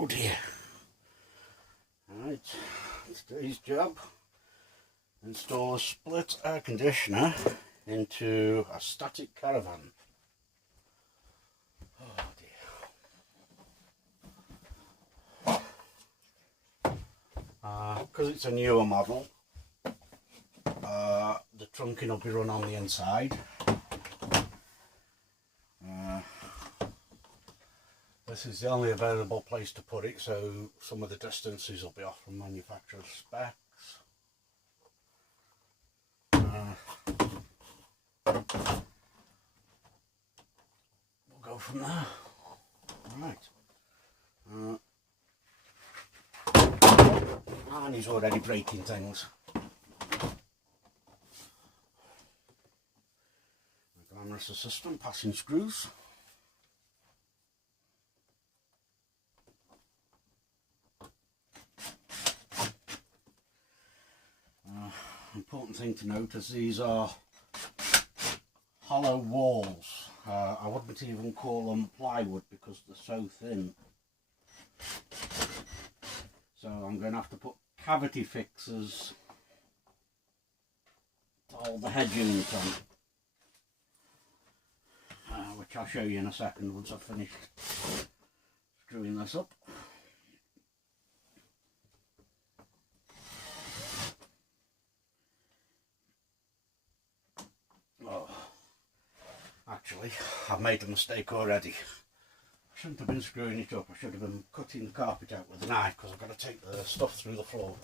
Oh dear. Right, today's job, install a split air conditioner into a static caravan. Oh dear. Because it's a newer model, the trunking will be run on the inside. This is the only available place to put it, so some of the distances will be off from manufacturer's specs. We'll go from there. Right. And he's already breaking things. The glamorous assistant passing screws. Important thing to note is these are hollow walls. I wouldn't even call them plywood because they're so thin. So I'm going to have to put cavity fixers to hold the head unit on, which I'll show you in a second once I've finished screwing this up. Actually, I've made a mistake already. I shouldn't have been screwing it up, I should have been cutting the carpet out with a knife because I've got to take the stuff through the floor.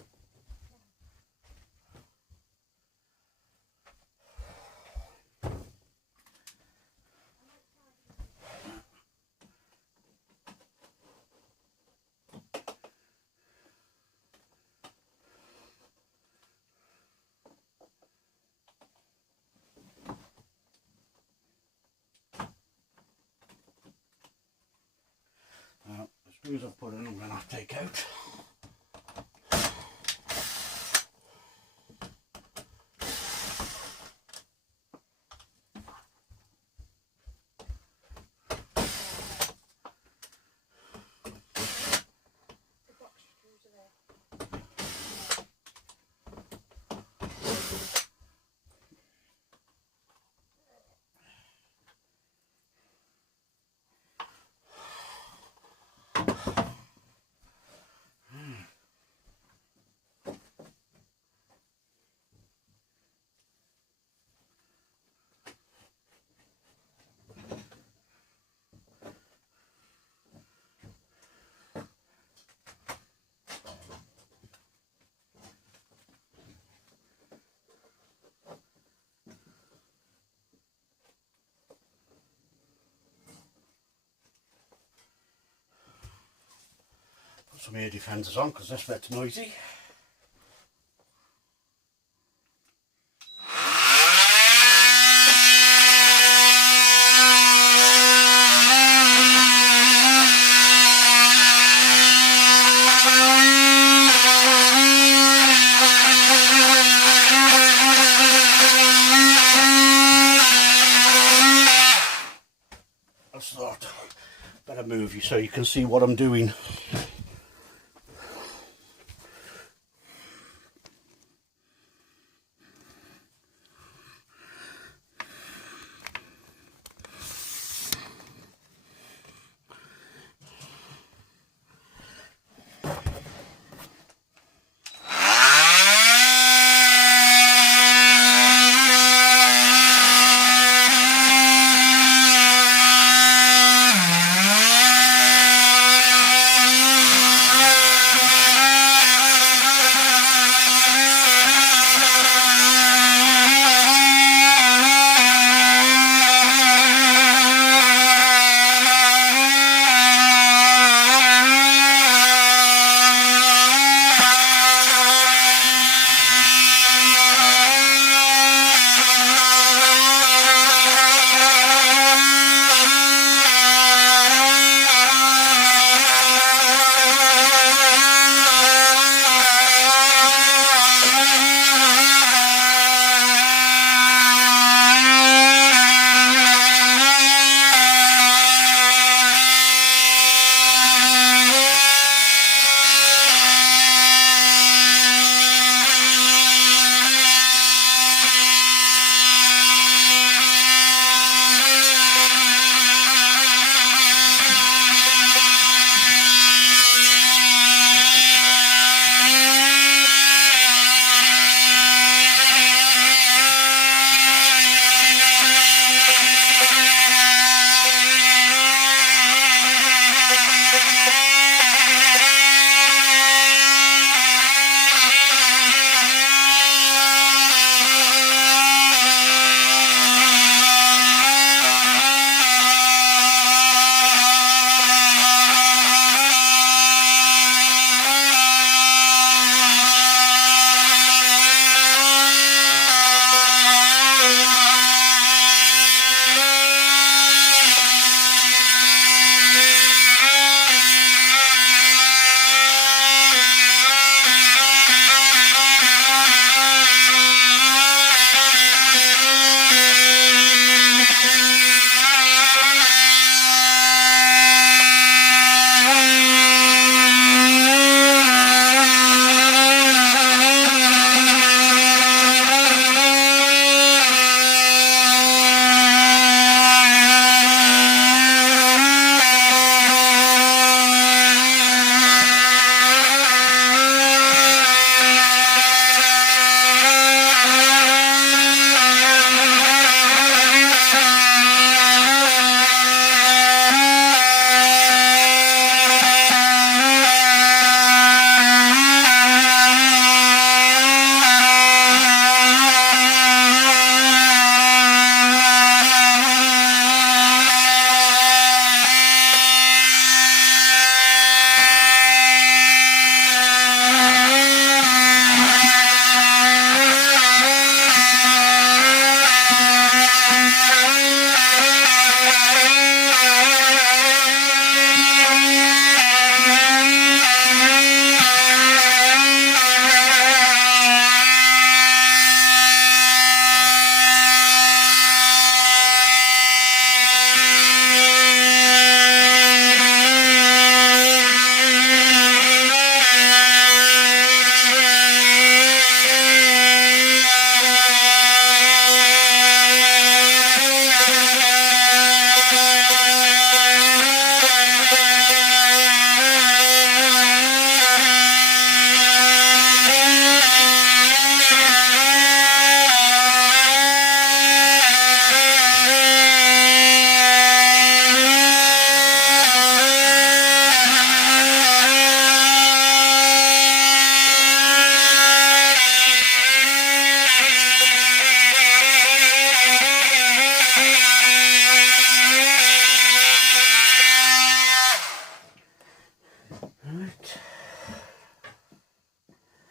The screws I've put in I'm going to have to take out. Put some ear defenders on because this bit's noisy. I thought better move you so you can see what I'm doing.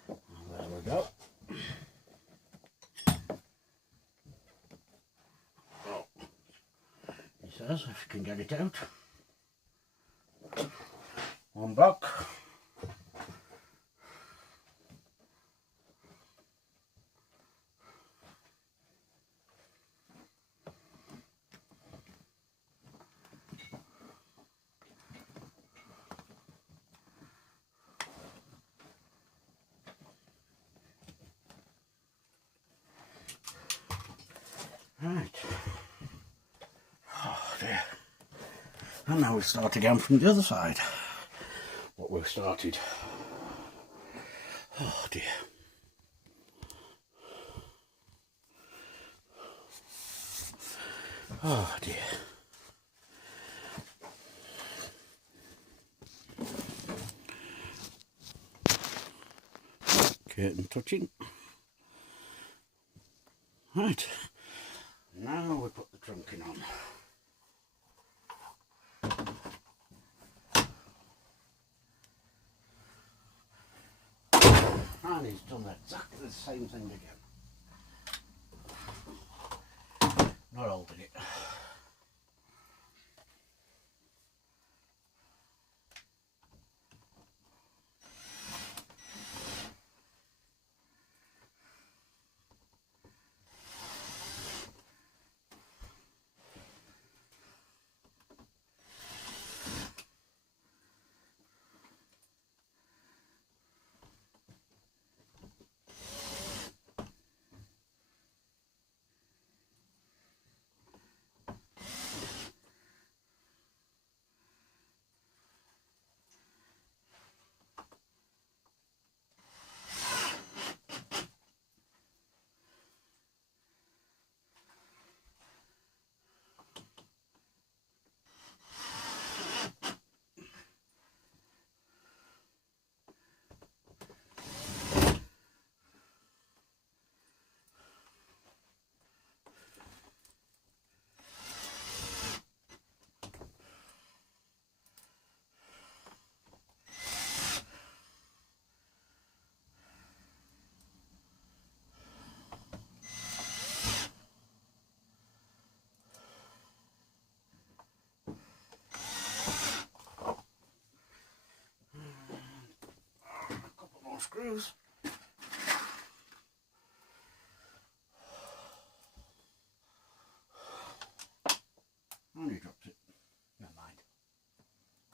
Well, there we go. Oh, he says if you can get it out. One block. Right. Oh dear. And now we start again from the other side. What we've started. Oh dear. Oh dear. Curtain touching. Right. Now we put the trunking on. And he's done exactly the same thing again. Not holding it. Screws. And he drops it. Never mind.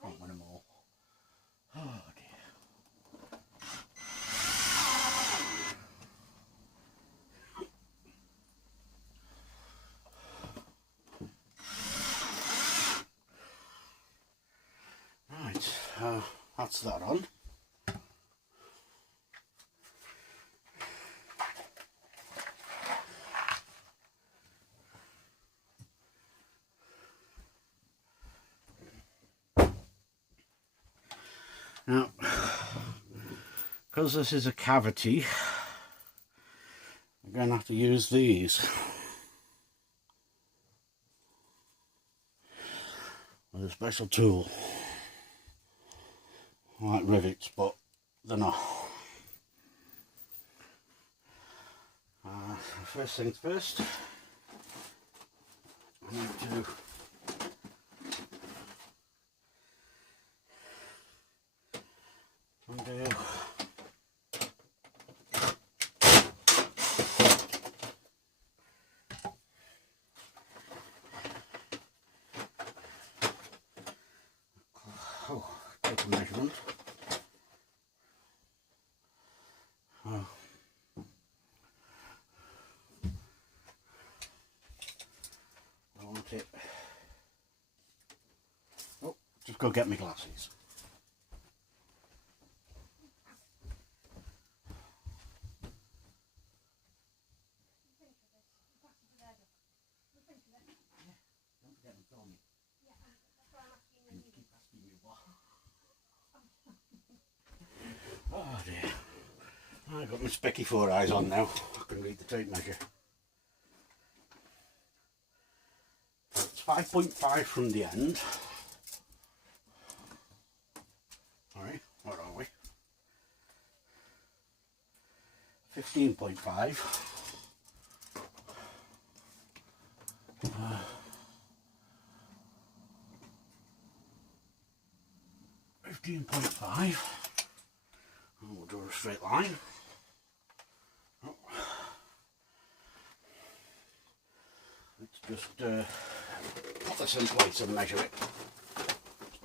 Can't win them all. Oh dear. Right, that's that on. Now, because this is a cavity, I'm going to have to use these with a special tool, like rivets, but they're not. First things first, I need to undo take a measurement. I want it. Oh, just go get my glasses. Oh dear. I've got my specky 4 eyes on now. I can read the tape measure. It's 5.5 from the end. Sorry, hold on. 15.5. 15.5. And we'll draw a straight line. Oh. Let's just put this in place and measure it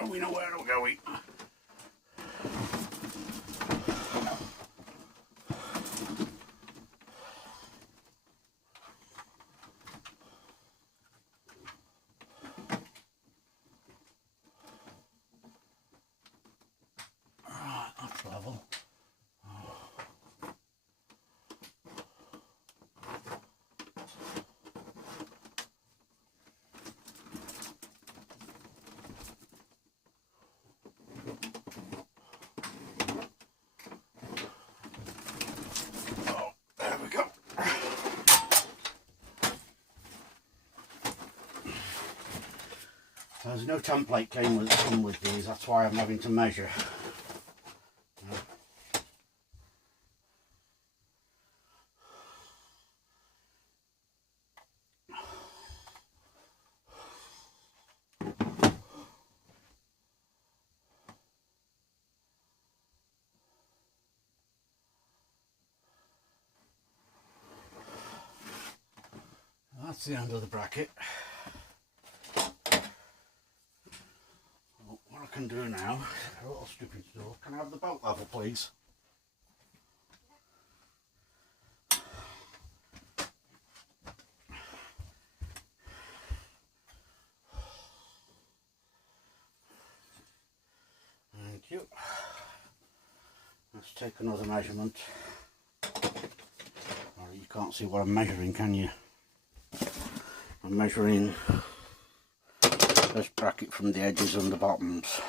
so we know where we're going. Level. Oh, there we go. There's no template came with these, that's why I'm having to measure. That's the end of the bracket. What I can do now, a little stupid stuff. Can I have the belt level, please? Thank you. Let's take another measurement. You can't see what I'm measuring, can you? I'm measuring this bracket from the edges and the bottoms.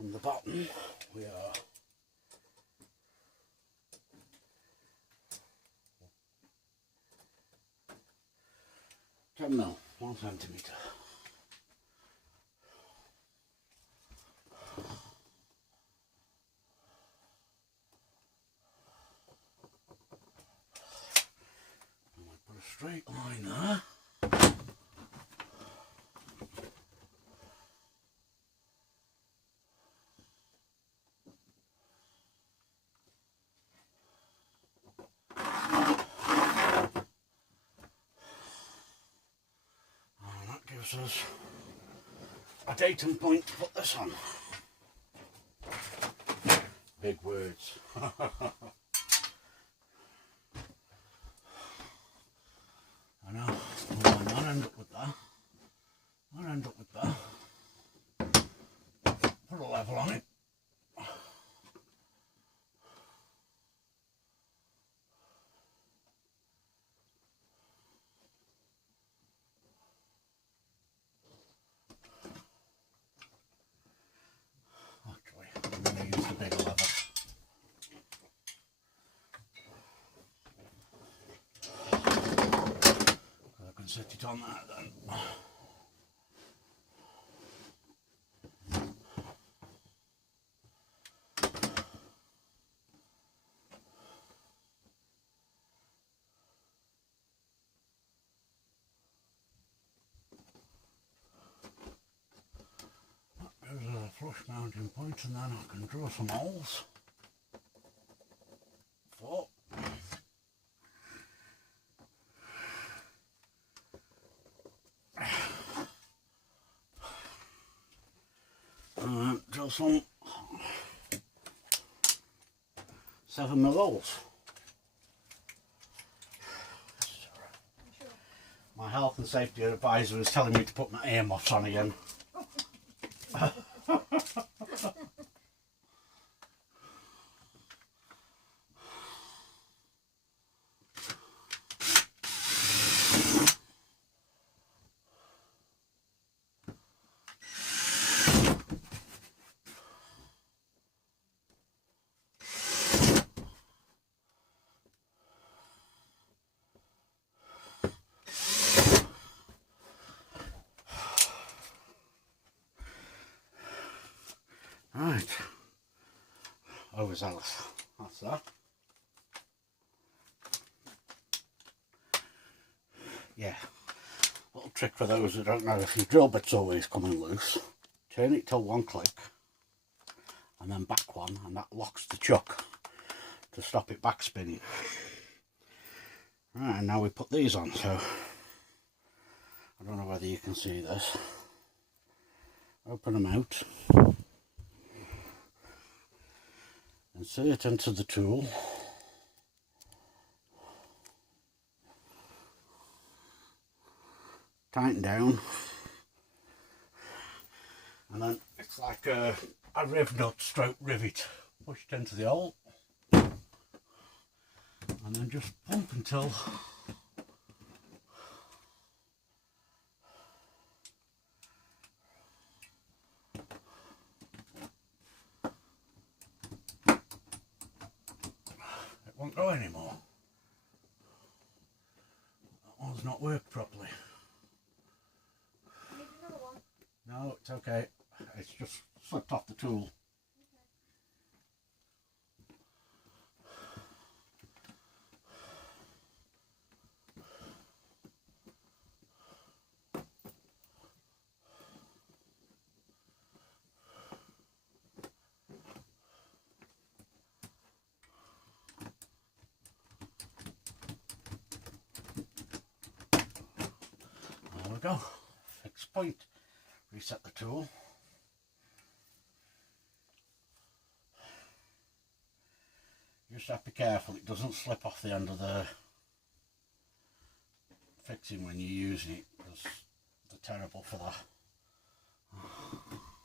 On the bottom we are 10 mil, 1 centimetre. And we put a straight line there. Gives us a datum point to put this on. Big words. I know, I might end up with that. I'll end up with that. Put a level on it. Set it on that then. That goes as a flush mounting point, and then I can draw some holes. 4. Drill some 7 mil holes. My health and safety advisor is telling me to put my earmuffs on again. Right, overzealous, that's that. Yeah, little trick for those who don't know, if your drill bit's always coming loose, turn it till one click and then back one, and that locks the chuck to stop it back spinning. Right, and now we put these on, so I don't know whether you can see this. Open them out, insert into the tool, tighten down, and then it's like a riv nut stroke rivet, push it into the hole and then just pump until it won't go anymore. That one's not worked properly. Need another one? No, it's okay. It's just slipped off the tool. There we go. Fixed point. Reset the tool. You just have to be careful it doesn't slip off the end of the fixing when you're using it, because they're terrible for that.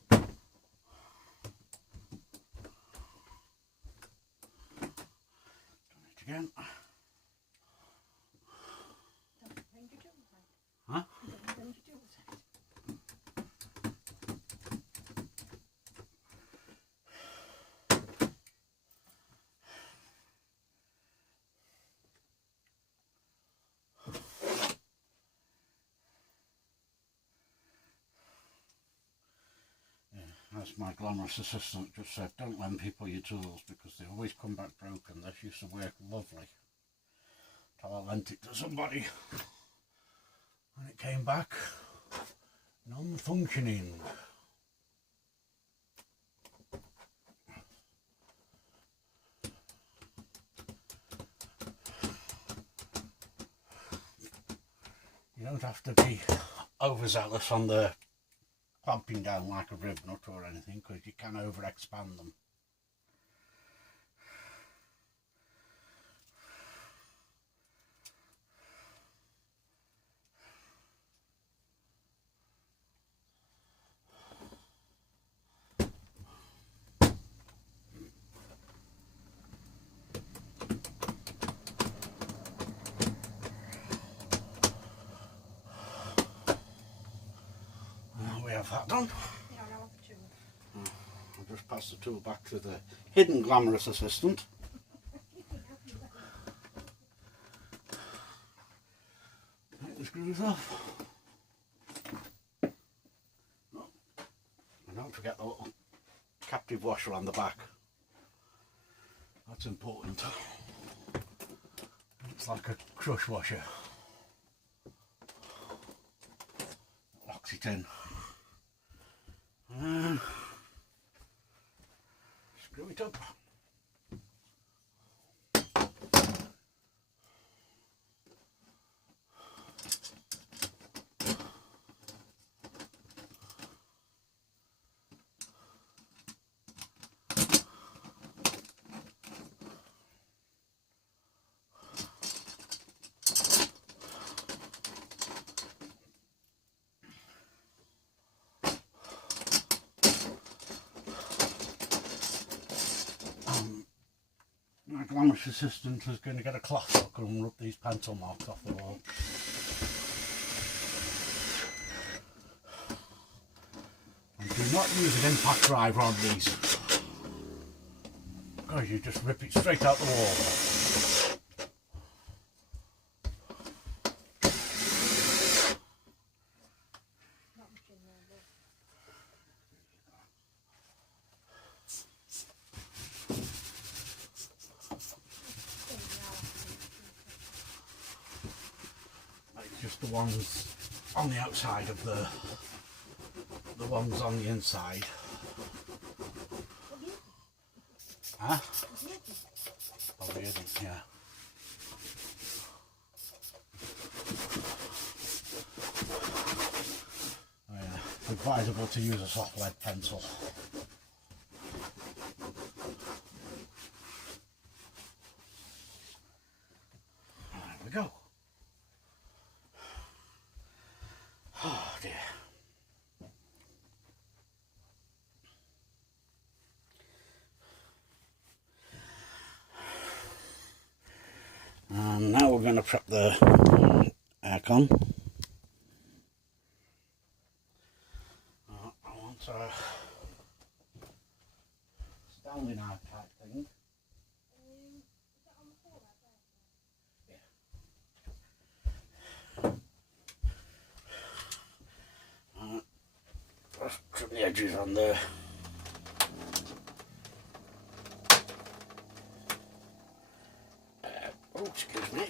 Done it again. Huh? As my glamorous assistant just said, don't lend people your tools because they always come back broken. This used to work lovely until I lent it to somebody and it came back non-functioning. You don't have to be overzealous on the clamping down like a rib nut or anything, because you can over expand them. We have that done. I'll just pass the tool back to the hidden glamorous assistant. Take the screws off. Oh, and don't forget the little captive washer on the back. That's important. It's like a crush washer. Locks it in. Screw it up. My glamorous assistant is going to get a cloth hook and rub these pencil marks off the wall. And do not use an impact driver on these, because you just rip it straight out the wall. ones on the outside of the ones on the inside. Huh? Oh, really? Yeah. Oh, yeah. Advisable to use a soft lead pencil. There we go. Oh dear. And now we're going to prep the aircon. I want a standing out type thing. Is that on the floor right there? Yeah. Just trim the edges on there. Oh, excuse me.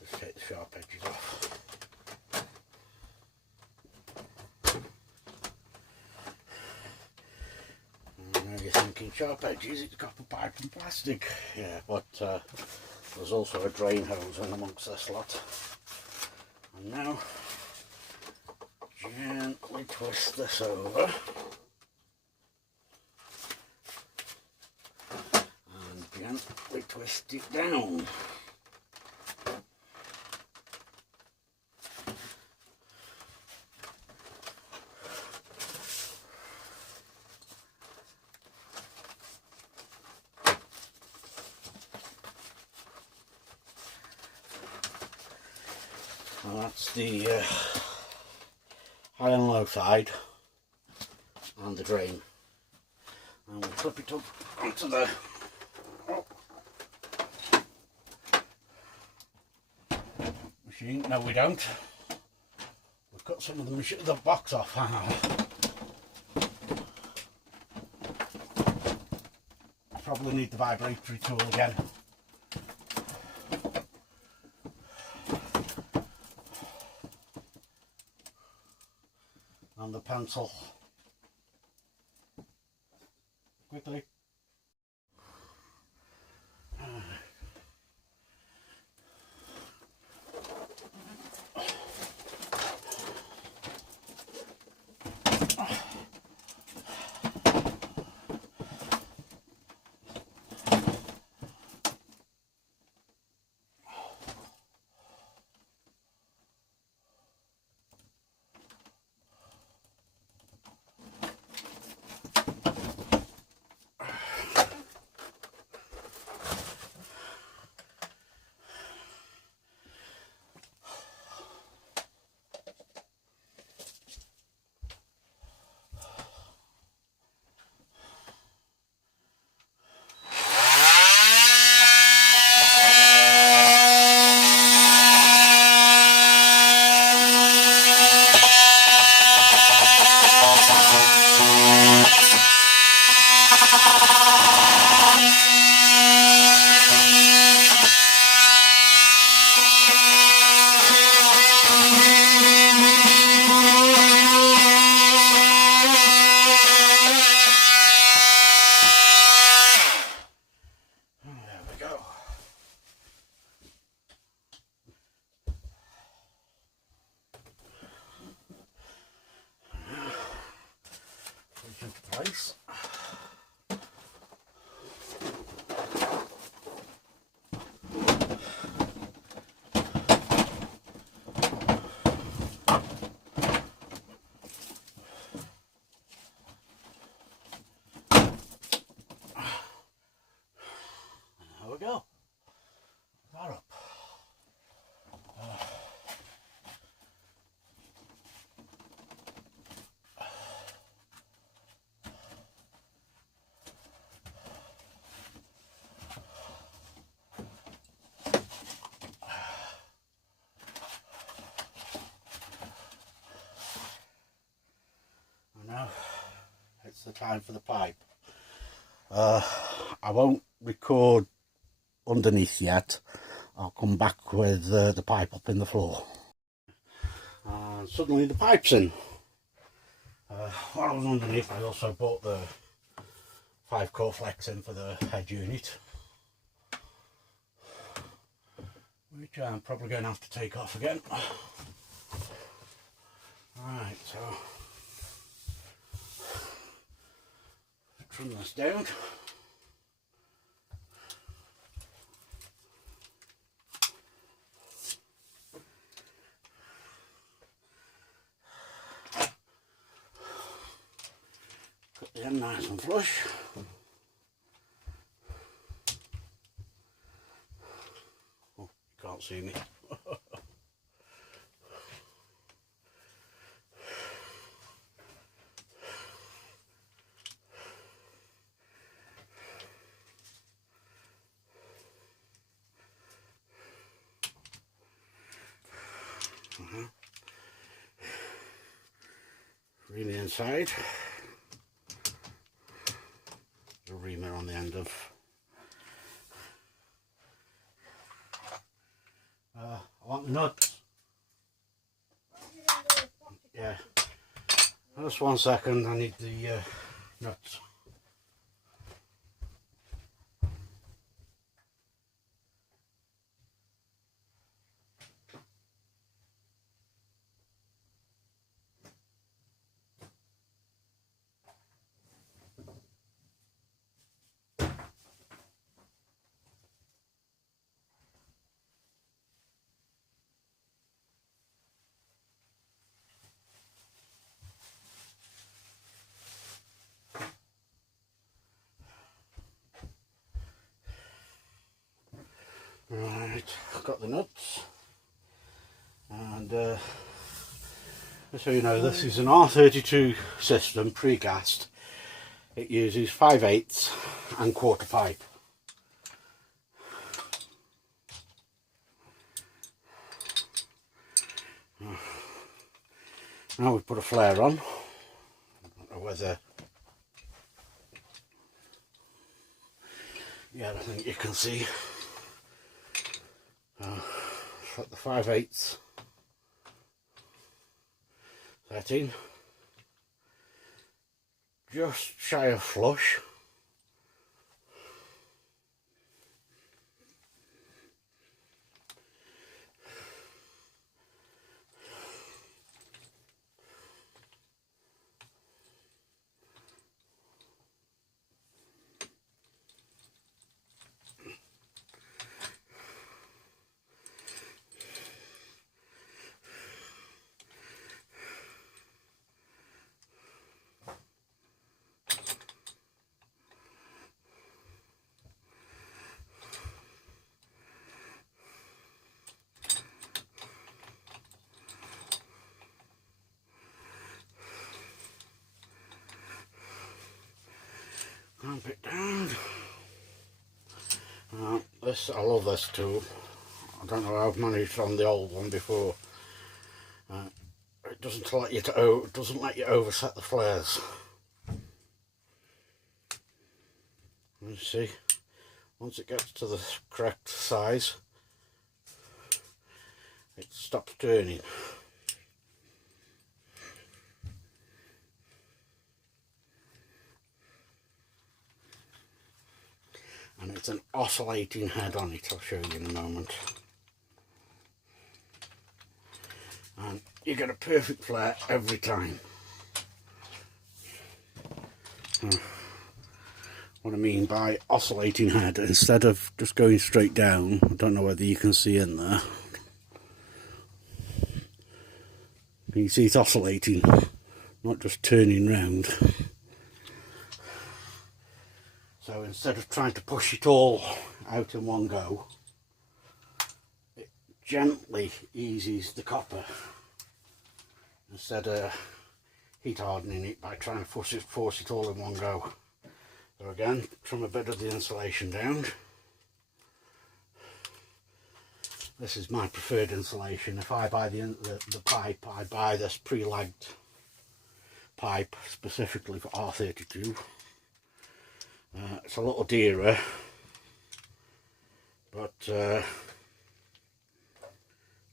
Just take the sharp edges off. And now you're thinking sharp edges, it's copper pipe and plastic. Yeah, but there's also a drain hose in amongst this lot. And now gently twist this over and gently twist it down. And that's the high and low side and the drain, and we'll clip it up onto the machine. No, we don't. We've cut some of the box off. I probably need the vibratory tool again. And the pencil. Quickly. Place. There we go. That up. Now it's the time for the pipe. I won't record underneath yet. I'll come back with the pipe up in the floor. And suddenly the pipe's in. While I was underneath, I also bought the 5-core flex in for the head unit, which I'm probably going to have to take off again. Right, so trim this down. Cut the end nice and flush. Oh, you can't see me. Really inside. The reamer on the end of. I want the nuts. Yeah. Just 1 second. I need the nuts. Right, got the nuts, and just so you know, this is an R32 system, pre-gassed. It uses 5/8 and quarter pipe. Now we put a flare on. I don't know whether, yeah, I think you can see. Put the 5/8 setting, just shy of flush. Clamp it down. This, I love this tool. I don't know how I've managed on the old one before. It doesn't let you overset the flares. You see, once it gets to the correct size, it stops turning. And it's an oscillating head on it, I'll show you in a moment. And you get a perfect flare every time. What I mean by oscillating head, instead of just going straight down, I don't know whether you can see in there. You see it's oscillating, not just turning round. So instead of trying to push it all out in one go, it gently eases the copper instead of heat hardening it by trying to force it all in one go. So again, trim a bit of the insulation down. This is my preferred insulation. If I buy the pipe, I buy this pre-lagged pipe specifically for R32. It's a little dearer, but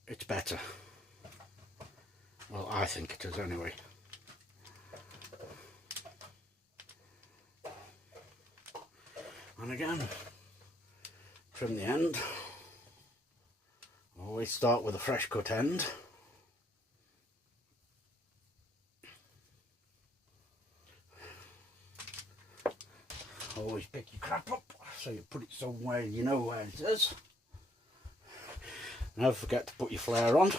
it's better. Well, I think it is anyway. And again, trim the end. Always start with a fresh cut end. Always pick your crap up so you put it somewhere you know where it is. Never forget to put your flare on.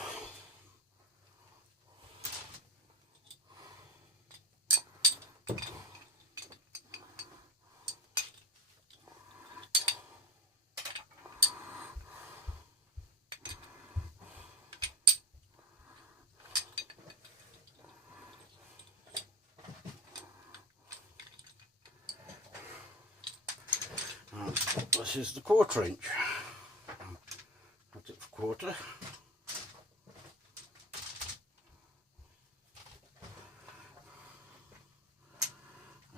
This is the 1/4 inch. Cut it for 1/4.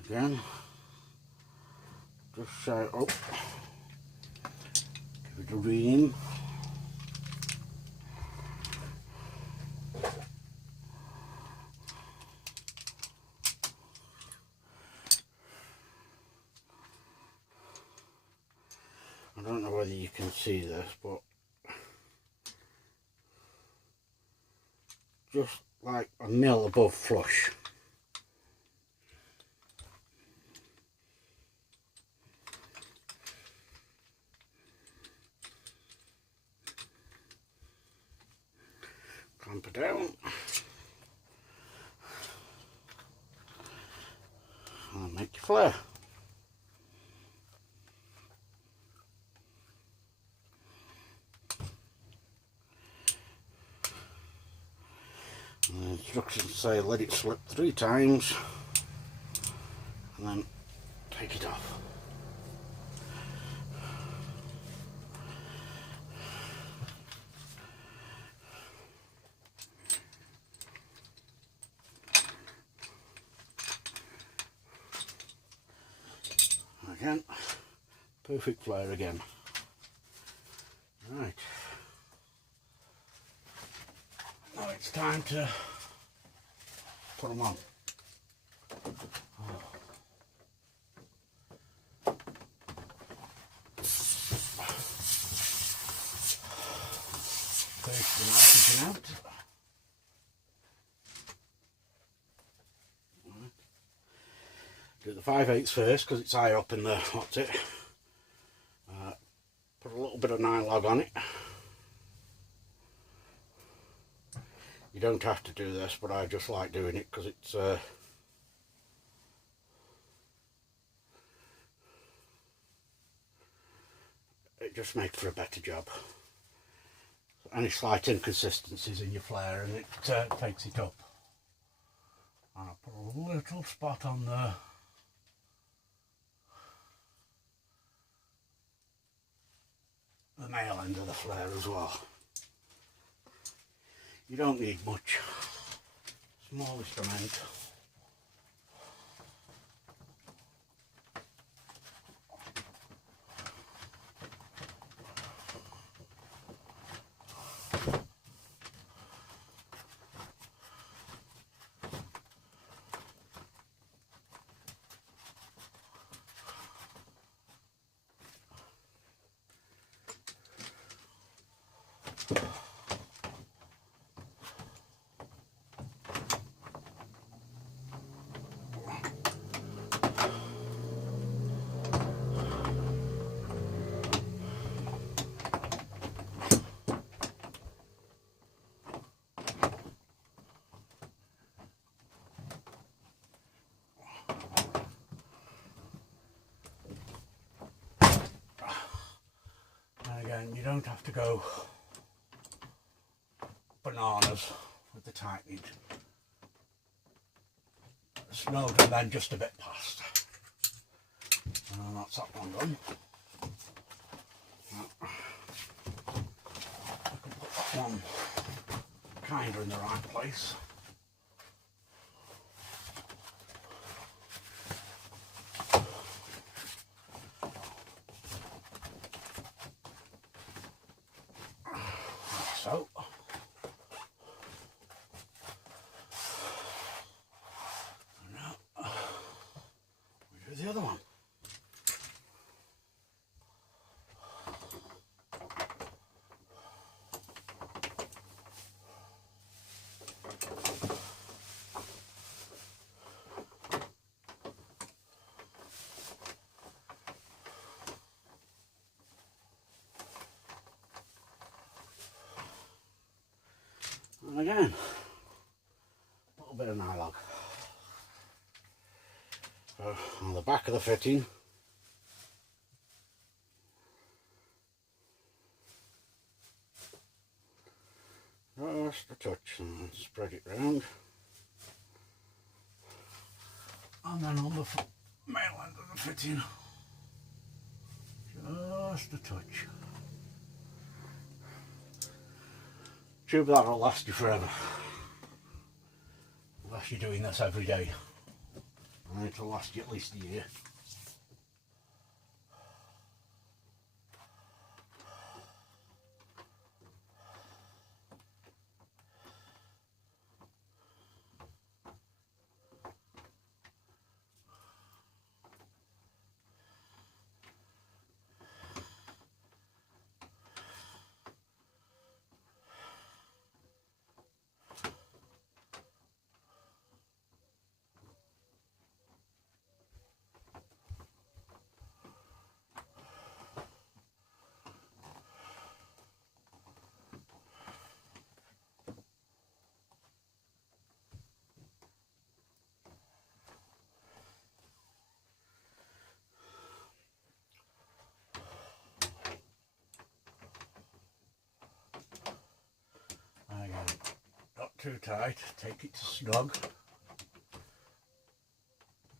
Again, just show up. Give it a ream. I don't know whether you can see this, but just like a mil above flush. Clamp it down. And make your flare. And the instructions say let it slip 3 times and then take it off. Again, perfect flare again. Right. Now it's time to put them on. Take the nitrogen out. Do the 5/8 first because it's higher up in the what's it. Put a little bit of 9 log on it. You don't have to do this, but I just like doing it because it's it just makes for a better job. Any slight inconsistencies in your flare and it takes it up. And I'll put a little spot on the male end of the flare as well. You don't need much. Smallest amount. And you don't have to go bananas with the tightening. Snowed and then just a bit past. And that's that one done. I can put that one kind of in the right place. other one. And again, a little bit of nylon. So on the back of the fitting, just a touch and spread it round. And then on the male end of the fitting, just a touch. Tube that'll last you forever, unless you're doing this every day, and it'll last you at least a year. Again, not too tight, take it to snug,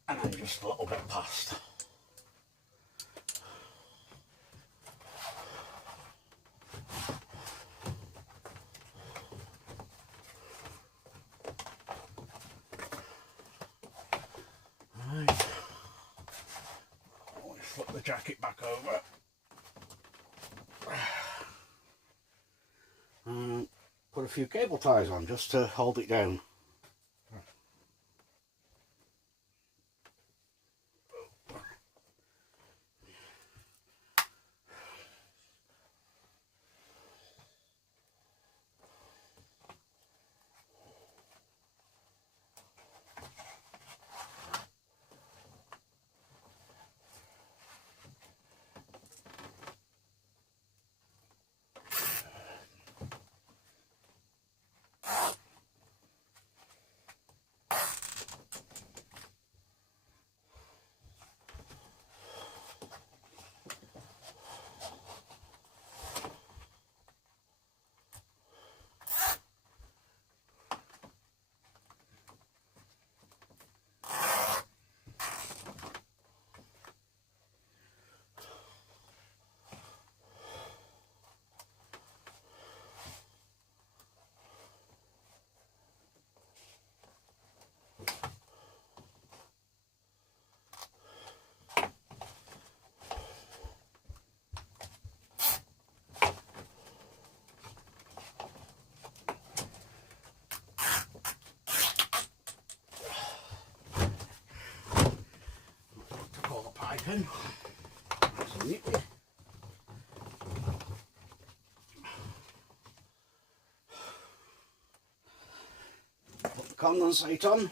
and then just a little bit past. Right, always flip the jacket back over. And put a few cable ties on just to hold it down. Pin. Nice and neatly. Put the condensate on.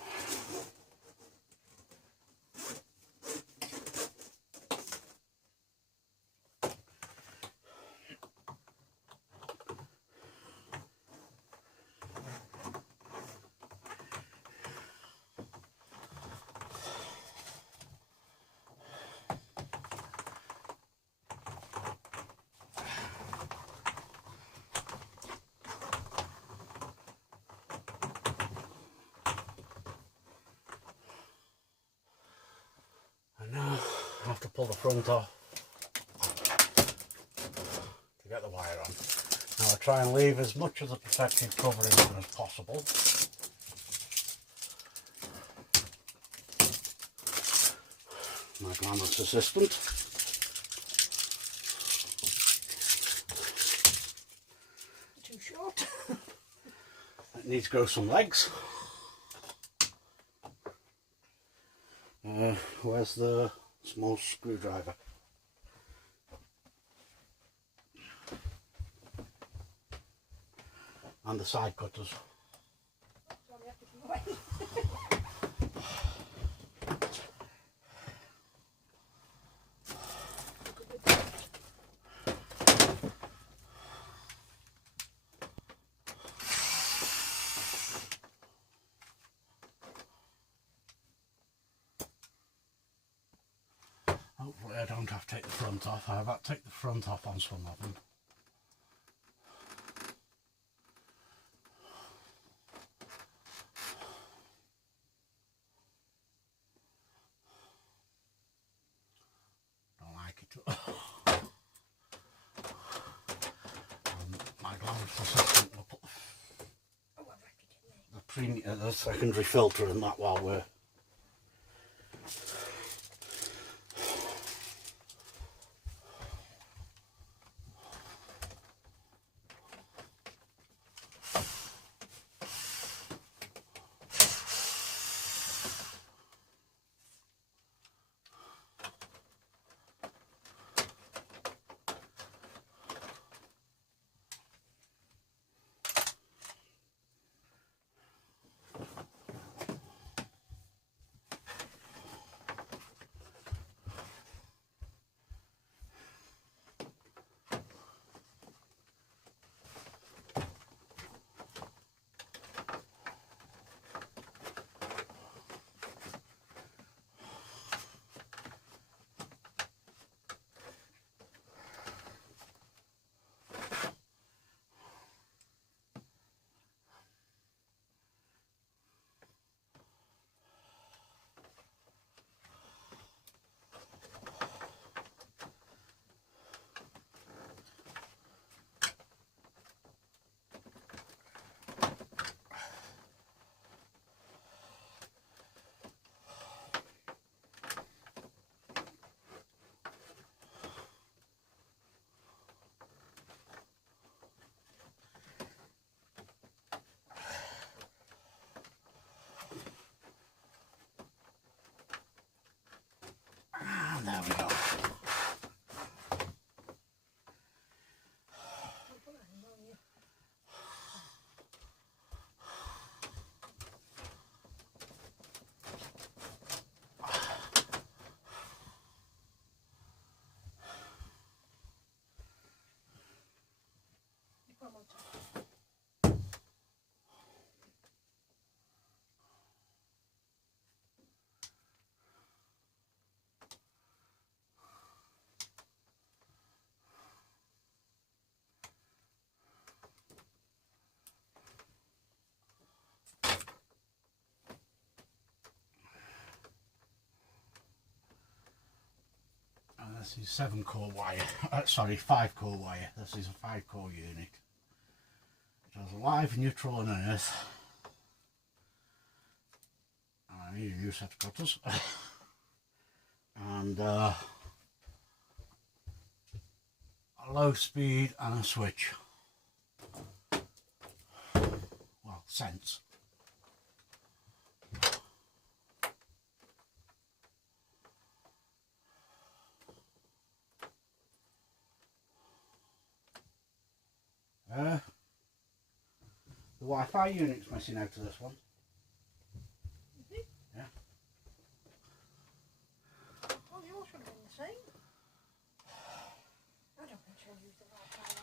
I have to pull the front off to get the wire on. Now I try and leave as much of the protective covering on as possible. My glamorous assistant. Too short. It needs to grow some legs. Where's the small screwdriver. And the side cutters. Sorry, I have to give away. Hopefully I don't have to take the front off. I've had to take the front off on some of them. Don't like it. My glamorous assistant will put Oh, I've wrecked it in there. the secondary filter in that while we're there we go. You put 'em on top. And this is 7-core wire, sorry, 5-core wire. This is a 5-core unit. It has a live, neutral and earth. And I need a new set of cutters. And a low speed and a switch. Well, sense. The Wi-Fi unit's missing out of this one. Yeah. Oh, yours would have been the same. I don't think she'll use the right one.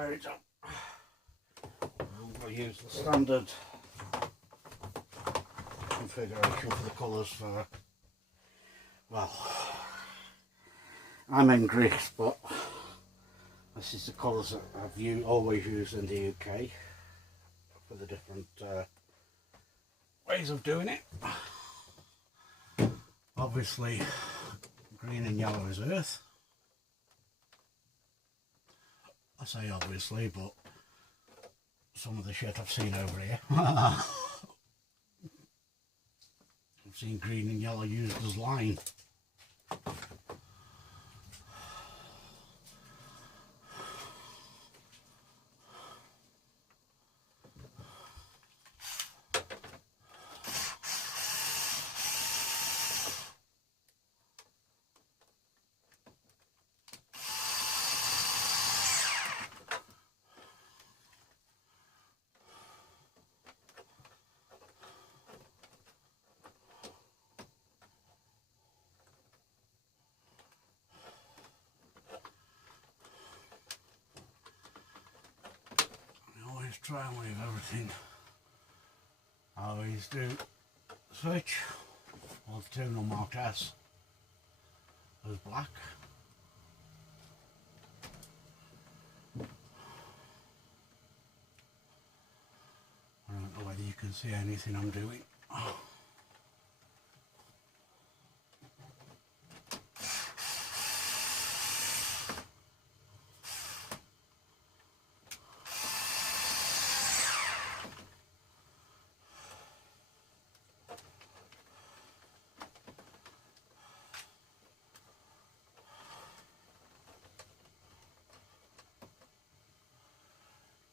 wire it up. I'm going to use the standard configuration for the colours for, well, I'm in Greece, but this is the colours that I've always used in the UK for the different ways of doing it. Obviously, green and yellow is earth. I say obviously, but some of the shit I've seen over here. I've seen green and yellow used as line. Try and leave everything. I always do switch or the terminal marked S as black. I don't know whether you can see anything I'm doing.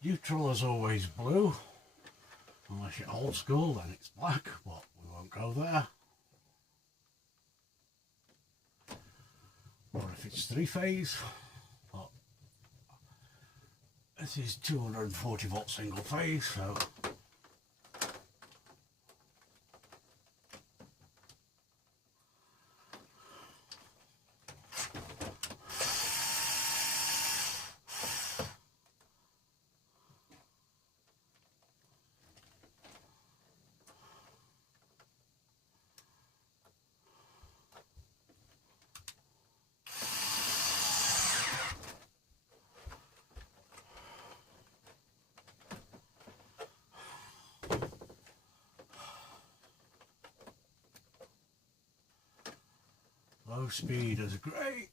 Neutral is always blue, unless you're old school then it's black, but we won't go there. Or if it's three phase, but this is 240 volt single phase, so low speed is great.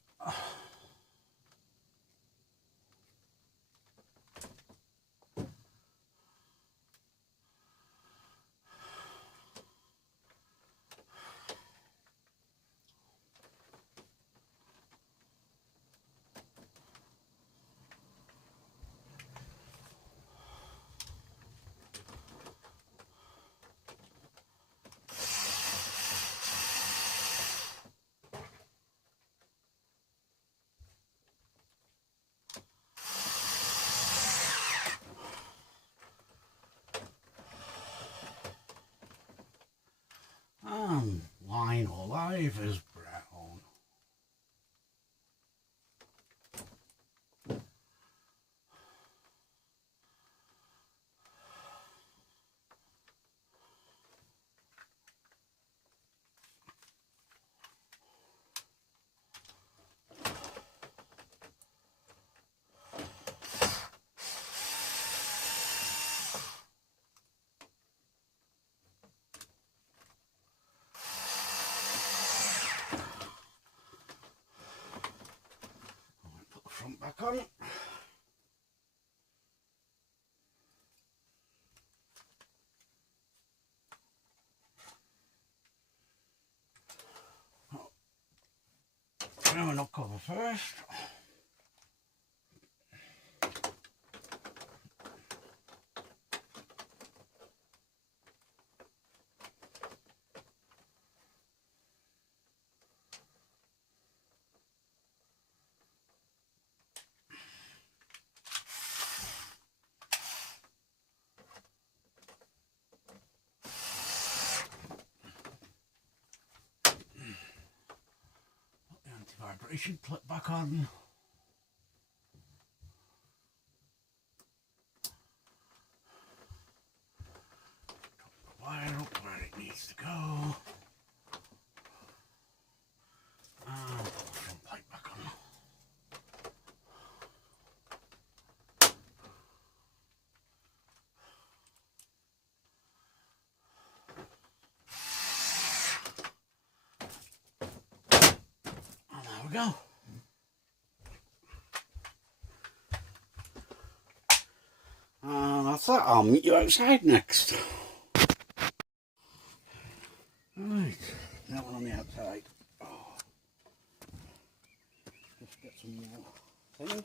Line or live is brown. Front back on. Terminal cover first. Vibration clip back on. go. And that's that. I'll meet you outside next. Right, that one on the outside. Oh. Just get some more things.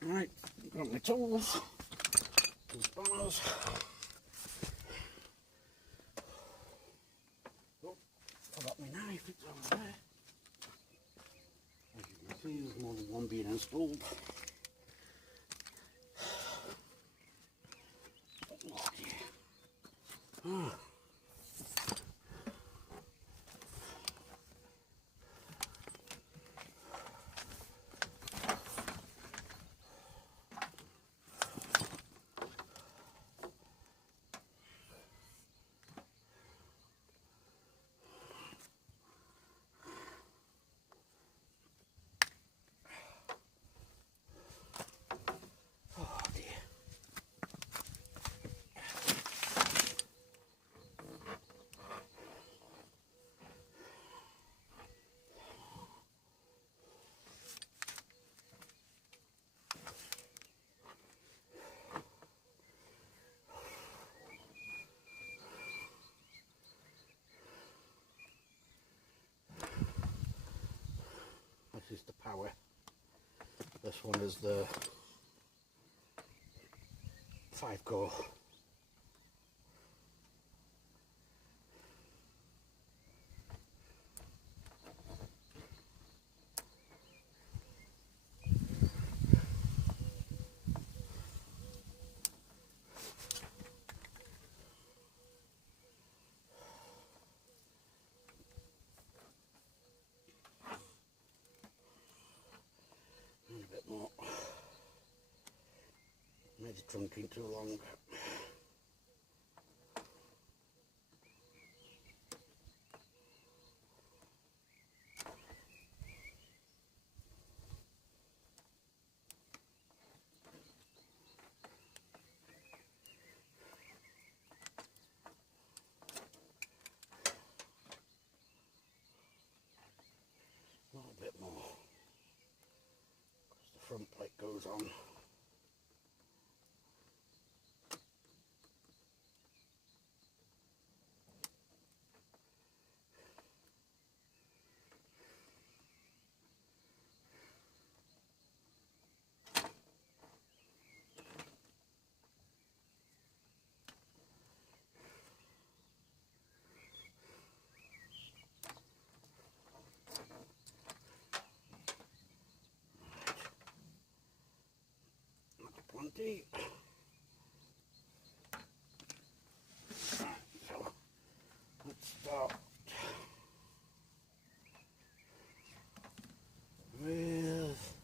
Right, got my tools, some spanners. Oh, forgot my knife, it's over there. As you can see, there's more than one being installed. Oh dear. Ah. This is the power. This one is the 5-core. A bit more. Made the trunking too long. A little bit more. Because the front plate goes on. Plenty. So let's start with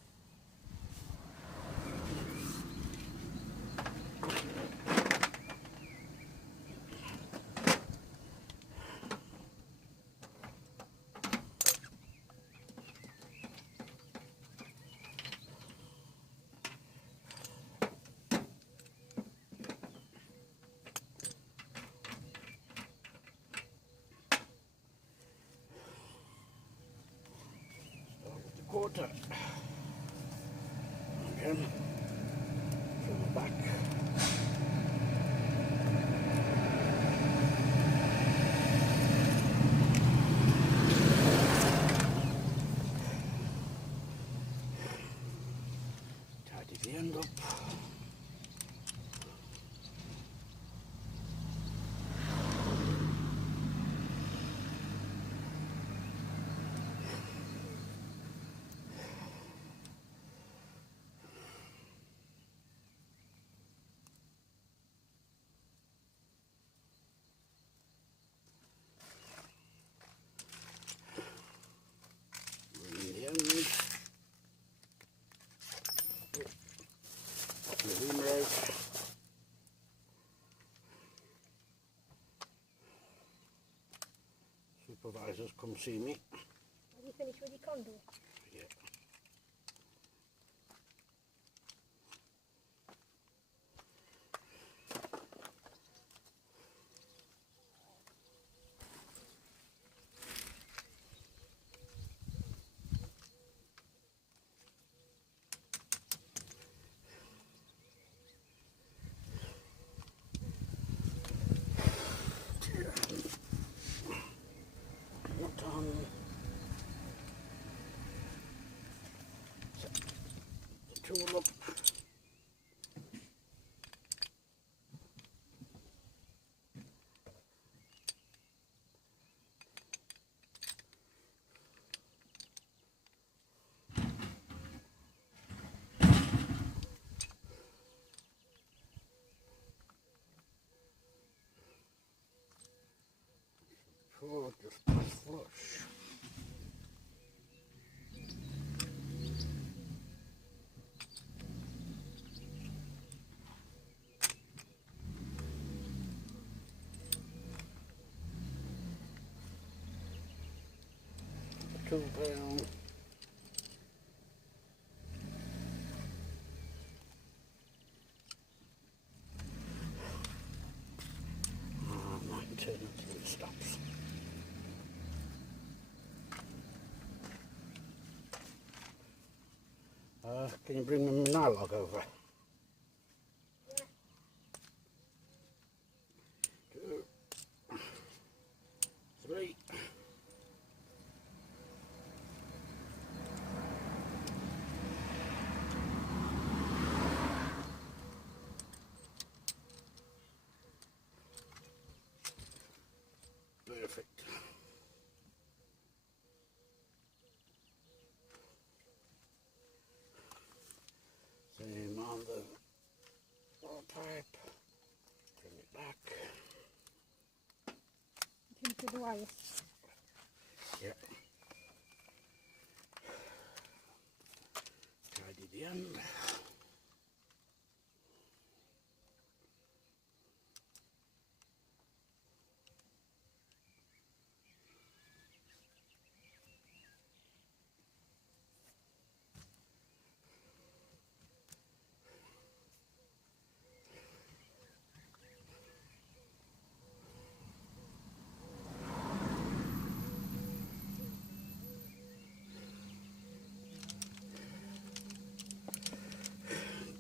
quarter. Again, from the back. Tidy the end up. advertisers, come see me. Have you finished with your condo? Yeah. Tool up. Oh, just press flush. Tool down. Turn until it stops. Can you bring me my log over? Yeah. 2, 3. Perfect. Same on the wall pipe. Turn it back. Into the wire. Yep. Tidy the end.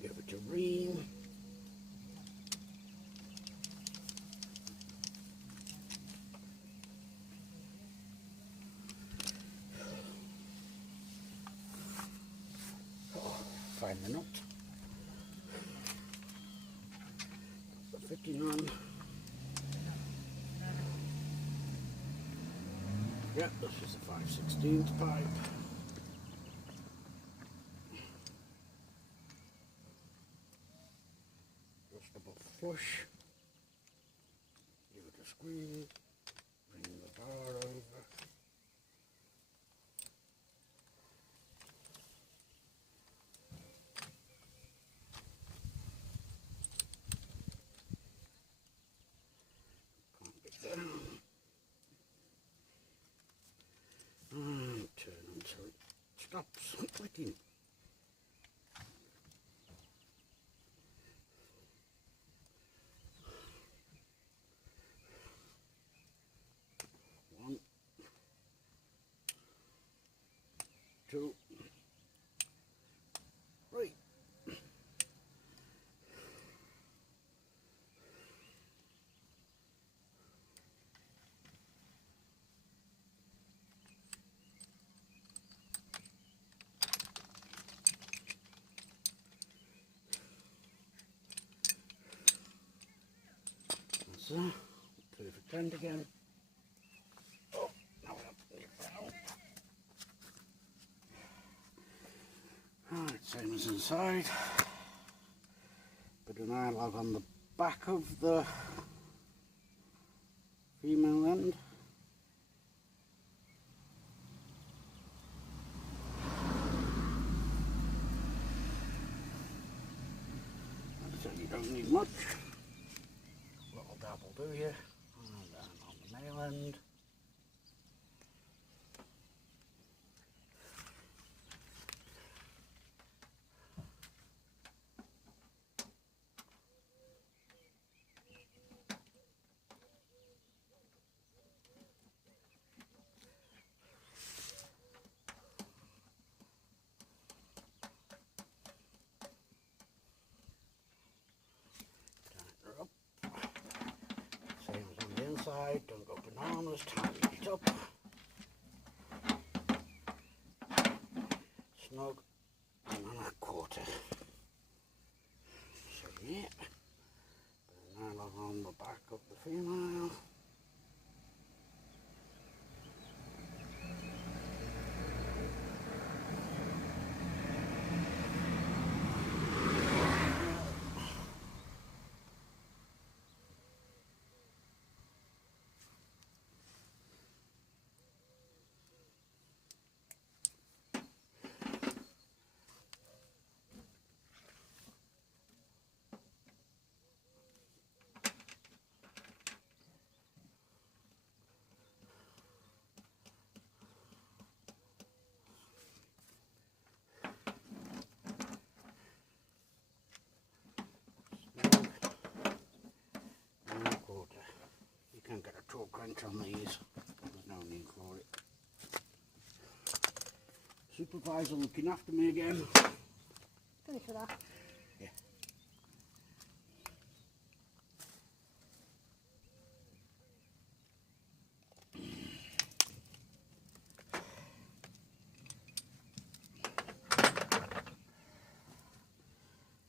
Give it a ream. Find the nut. Put the fitting on. Yeah, this is a 5/16 pipe. Just above flush. Give it a squeeze. Bring the bar over. Pump it down. And turn until it stops clicking. One, 2, 3. That's that. Perfect end again. Oh, now we have to get down. Alright, same as inside. Put an eye log on the back of the female end. So you don't need much. Little dab will do you. And then on the male end. inside, don't go bananas, tidy it up. Snug, and then a quarter. So yeah, banana on the back of the female. You can get a torque wrench on these, there's no need for it. Supervisor looking after me again. Finish with that. Yeah.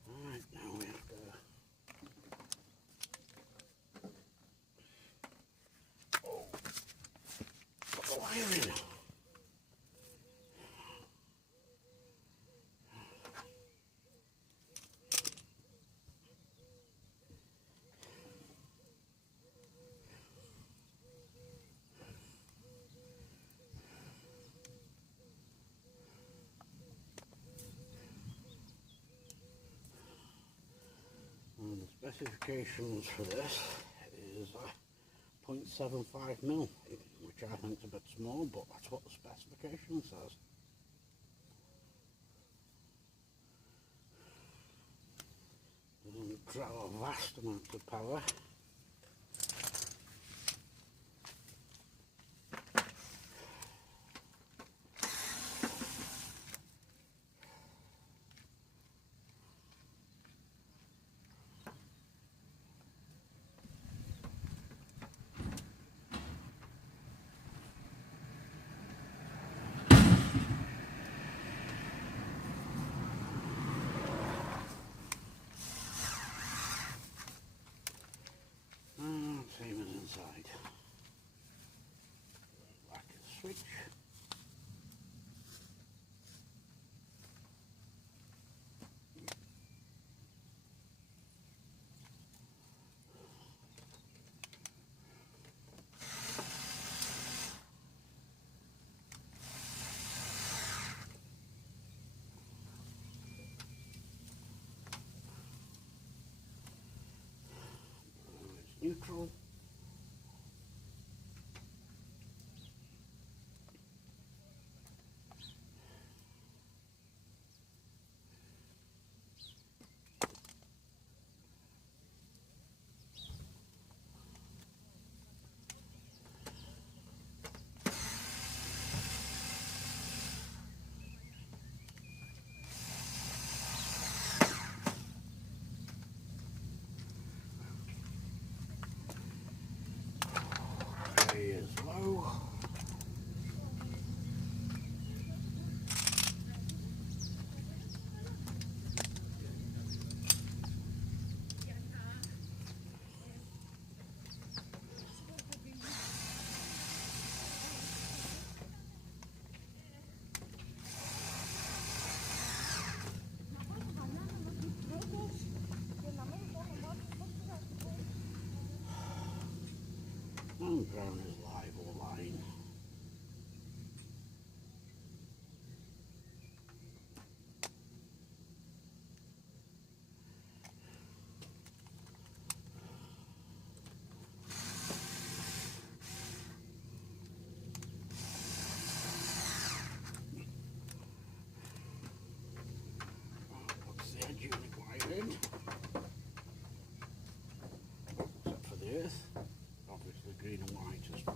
Alright, now we have to put the wire in. And the specifications for this is 0.75 mil, which I think is a bit small, but that's what the specification says. Doesn't draw a vast amount of power. Same as inside. Back to the switch. It's neutral. Is low. And ground is live or line. Puts the edge unit wire in. Except for the earth. Obviously green and white is fine.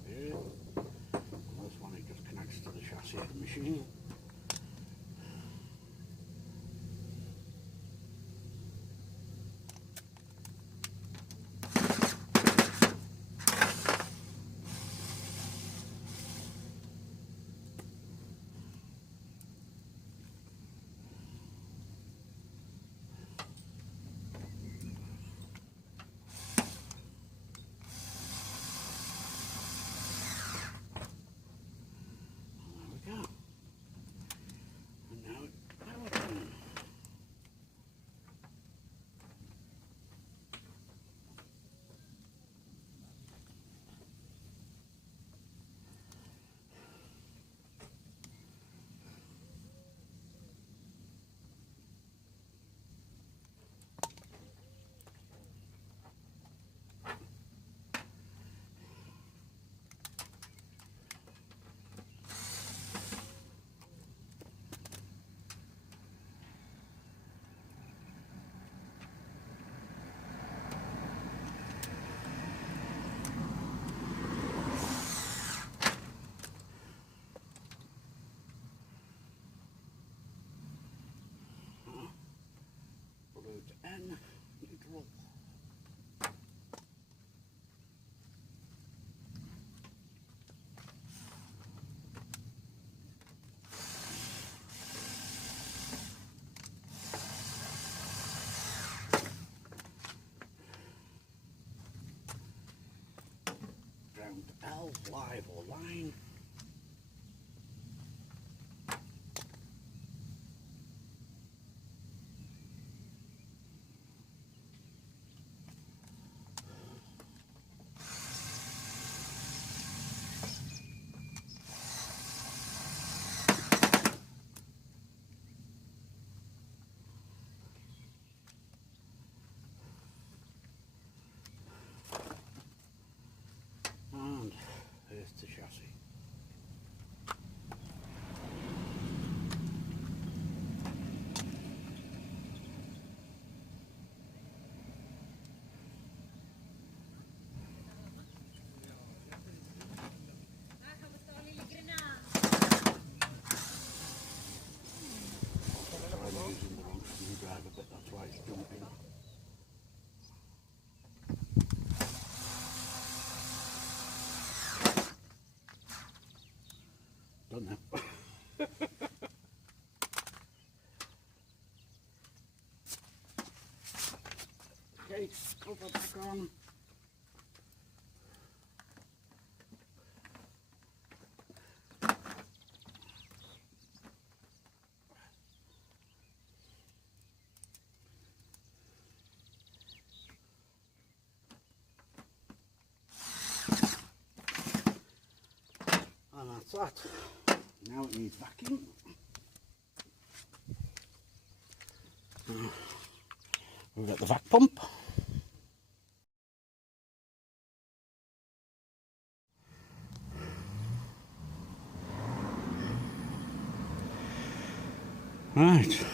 fine. And there's the chassis. I'm using the wrong screwdriver, but that's why it's jumping. Done now. Okay, cover back on. And that's that. Now it needs vacuum. We've got the vac pump. Right.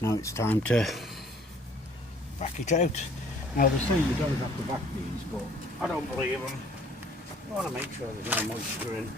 Now it's time to vac it out. Now they say you don't have to vac these, but I don't believe them. You want to make sure there's no moisture in.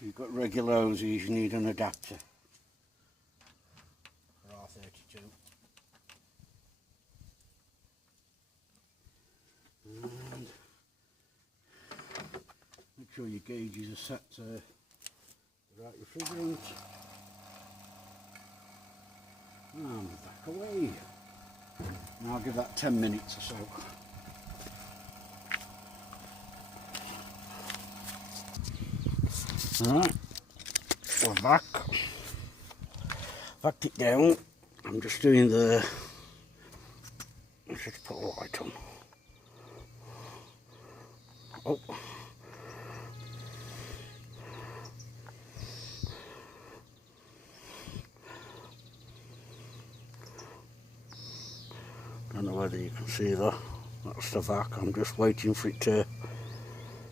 You've got regular hoses, you need an adapter for R32. And make sure your gauges are set to the right refrigerant. And back away. And I'll give that 10 minutes or so. Alright, we're back. Backed it down. I'm just doing the. Let's just put a light on. Oh. Don't know whether you can see that. That's the vac. I'm just waiting for it to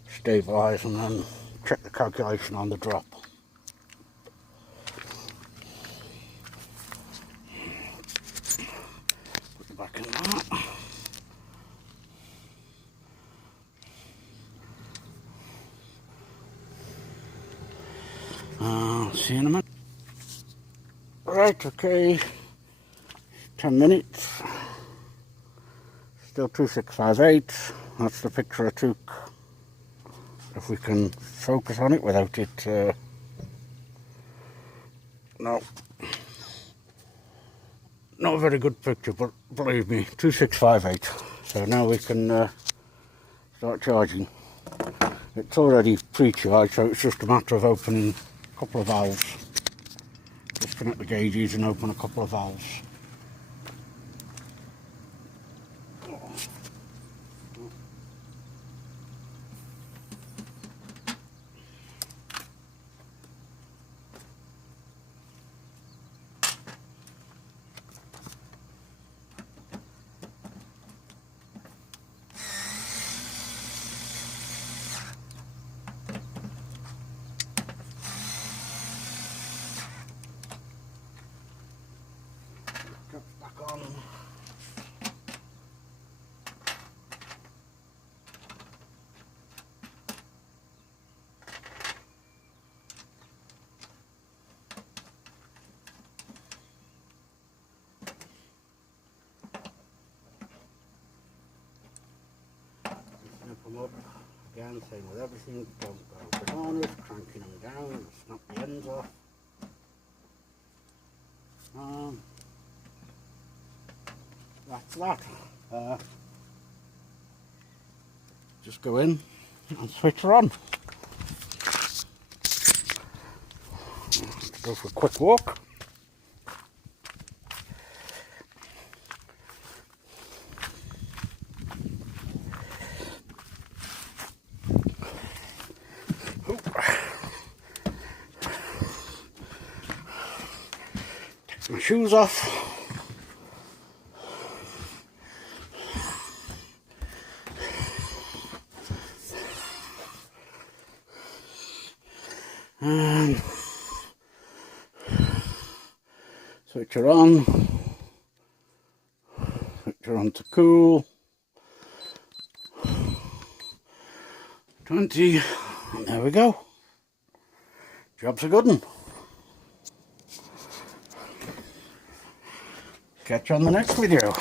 stabilise and then check the calculation on the drop. Put the back in that. See you in a minute. Right, okay. 10 minutes. Still 2658. That's the picture I took. If we can focus on it without it, no, not a very good picture, but believe me, 2658. So now we can start charging. It's already pre-charged, so it's just a matter of opening a couple of valves. Disconnect the gauges and open a couple of valves. again, same with everything. Don't go bananas, cranking them down and snap the ends off. That's that. Just go in and switch her on. Go for a quick walk. Take my shoes off. And switch her on. Switch her on to cool. 20, and there we go. Job's a good one. Catch you on the next video.